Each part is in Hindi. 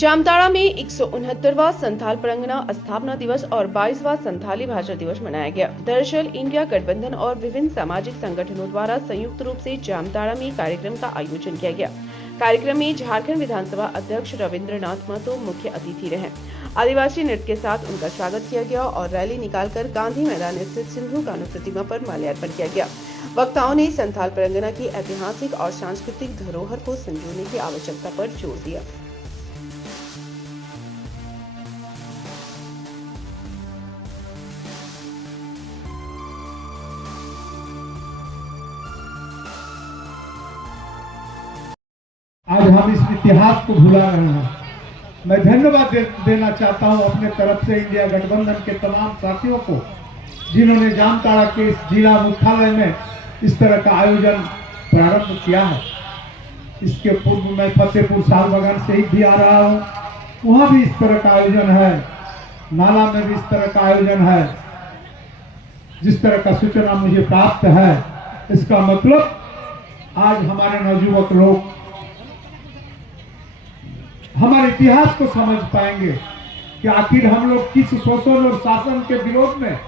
जामताड़ा में 169वां संथाल परगना स्थापना दिवस और 22वां संथाली भाषा दिवस मनाया गया। दरअसल इंडिया गठबंधन और विभिन्न सामाजिक संगठनों द्वारा संयुक्त रूप से जामताड़ा में कार्यक्रम का आयोजन किया गया। कार्यक्रम में झारखंड विधानसभा अध्यक्ष रविंद्रनाथ महतो मुख्य अतिथि रहे। आदिवासी नृत्य के साथ उनका स्वागत किया गया और रैली निकालकर गांधी मैदान स्थित सिंधु कान्हू प्रतिमा पर माल्यार्पण किया गया। वक्ताओं ने संथाल परगना की ऐतिहासिक और सांस्कृतिक धरोहर को संजोने की आवश्यकता पर जोर दिया। आज हम इस इतिहास को भुला रहे हैं। मैं धन्यवाद देना चाहता हूं अपने तरफ से इंडिया गठबंधन के तमाम साथियों को, जिन्होंने जामताड़ा के इस जिला मुख्यालय में इस तरह का आयोजन प्रारंभ किया है। इसके पूर्व मैं फतेहपुर सालबगान से ही भी आ रहा हूं, वहां भी इस तरह का आयोजन है, नाला में भी इस तरह का आयोजन है। जिस तरह का सूचना मुझे प्राप्त है, इसका मतलब आज हमारे नवयुवक लोग हमारे इतिहास को समझ पाएंगे कि आखिर हम लोग किस शोषण और शासन के विरोध में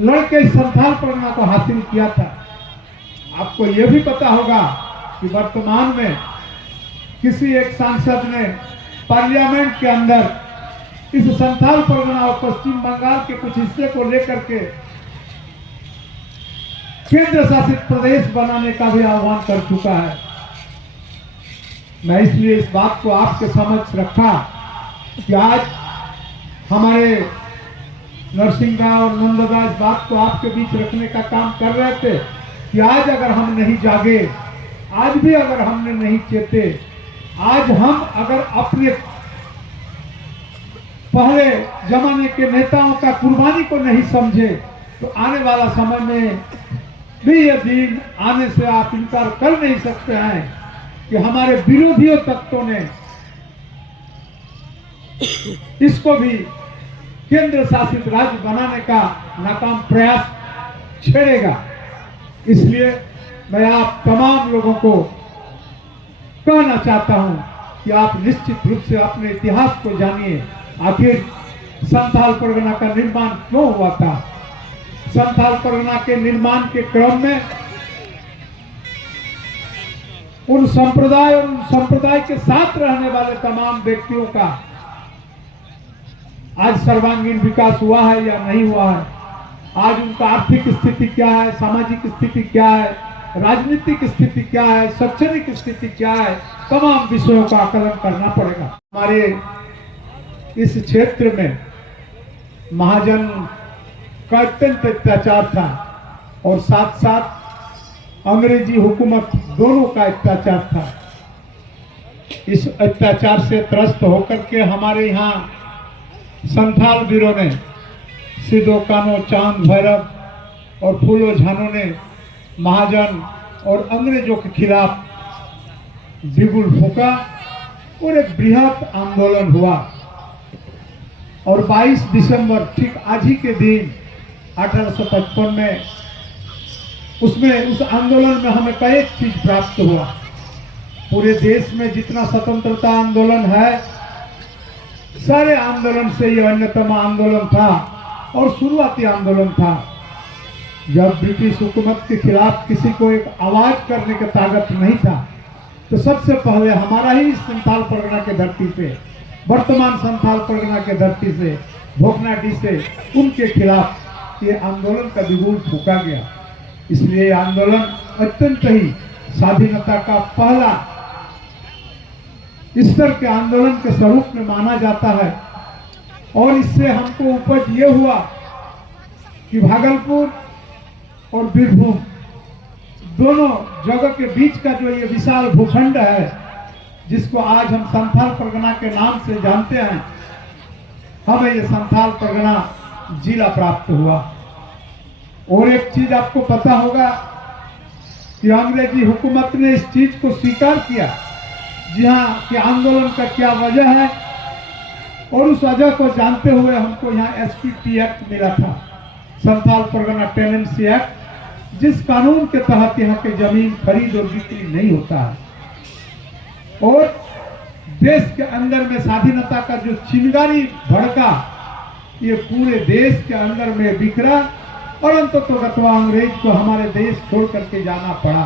लड़के संथाल परगना को हासिल किया था। आपको यह भी पता होगा कि वर्तमान में किसी एक सांसद ने पार्लियामेंट के अंदर इस संथाल परगना और पश्चिम बंगाल के कुछ हिस्से को लेकर के केंद्र शासित प्रदेश बनाने का भी आह्वान कर चुका है। मैं इसलिए इस बात को आपके समक्ष रखा कि आज हमारे नरसिंगा और नंददा इस बात को आपके बीच रखने का काम कर रहे थे कि आज अगर हम नहीं जागे, आज भी अगर हमने नहीं चेते, आज हम अगर अपने पहले जमाने के नेताओं का कुर्बानी को नहीं समझे तो आने वाला समय में भी यह दिन आने से आप इनकार कर नहीं सकते हैं कि हमारे विरोधियों तत्वों ने इसको भी केंद्र शासित राज्य बनाने का नाकाम प्रयास छेड़ेगा। इसलिए मैं आप तमाम लोगों को कहना चाहता हूं कि आप निश्चित रूप से अपने इतिहास को जानिए। आखिर संथाल परगना का निर्माण क्यों हुआ था? संथाल परगना के निर्माण के क्रम में उन संप्रदाय और उन संप्रदाय के साथ रहने वाले तमाम व्यक्तियों का आज सर्वांगीण विकास हुआ है या नहीं हुआ है, आज उनका आर्थिक स्थिति क्या है, सामाजिक स्थिति क्या है, राजनीतिक स्थिति क्या है, शैक्षणिक स्थिति क्या है, तमाम विषयों का आकलन करना पड़ेगा। हमारे इस क्षेत्र में महाजन का अत्यंत अत्याचार था और साथ साथ अंग्रेजी हुकूमत दोनों का अत्याचार था। इस अत्याचार से त्रस्त होकर के हमारे यहाँ संथाल वीरों ने, सिदो कानो, चांद भैरव और फूलो झानो ने महाजन और अंग्रेजों के खिलाफ बिगुल फूंका और एक बृहद आंदोलन हुआ। और 22 दिसंबर ठीक आज ही के दिन 1855 में उस आंदोलन में हमें कई चीज प्राप्त हुआ। पूरे देश में जितना स्वतंत्रता आंदोलन है, सारे आंदोलन से यह अन्यतम आंदोलन था और शुरुआती आंदोलन था। जब ब्रिटिश हुकूमत के खिलाफ किसी को एक आवाज करने की ताकत नहीं था, तो सबसे पहले हमारा ही संथाल परगना के धरती से, वर्तमान संथाल परगना के धरती से, भोकनाडी से उनके खिलाफ ये आंदोलन का बिगुल फूंका गया। इसलिए आंदोलन अत्यंत ही स्वाधीनता का पहला स्तर के आंदोलन के स्वरूप में माना जाता है। और इससे हमको उपज ये हुआ कि भागलपुर और बीरभूम दोनों जगह के बीच का जो ये विशाल भूखंड है, जिसको आज हम संथाल परगना के नाम से जानते हैं, हमें ये संथाल परगना जिला प्राप्त हुआ। और एक चीज आपको पता होगा कि अंग्रेजी हुकूमत ने इस चीज को स्वीकार किया, जी हाँ, कि आंदोलन का क्या वजह है, और उस वजह को जानते हुए हमको यहाँ SPT एक्ट मिला था, संथाल परगना टेनेंसी एक्ट, जिस कानून के तहत यहाँ के जमीन खरीद और बिक्री नहीं होता है। और देश के अंदर में स्वाधीनता का जो चिंगारी भड़का, ये पूरे देश के अंदर में बिखरा और अंततः अंग्रेज को हमारे देश छोड़ करके जाना पड़ा।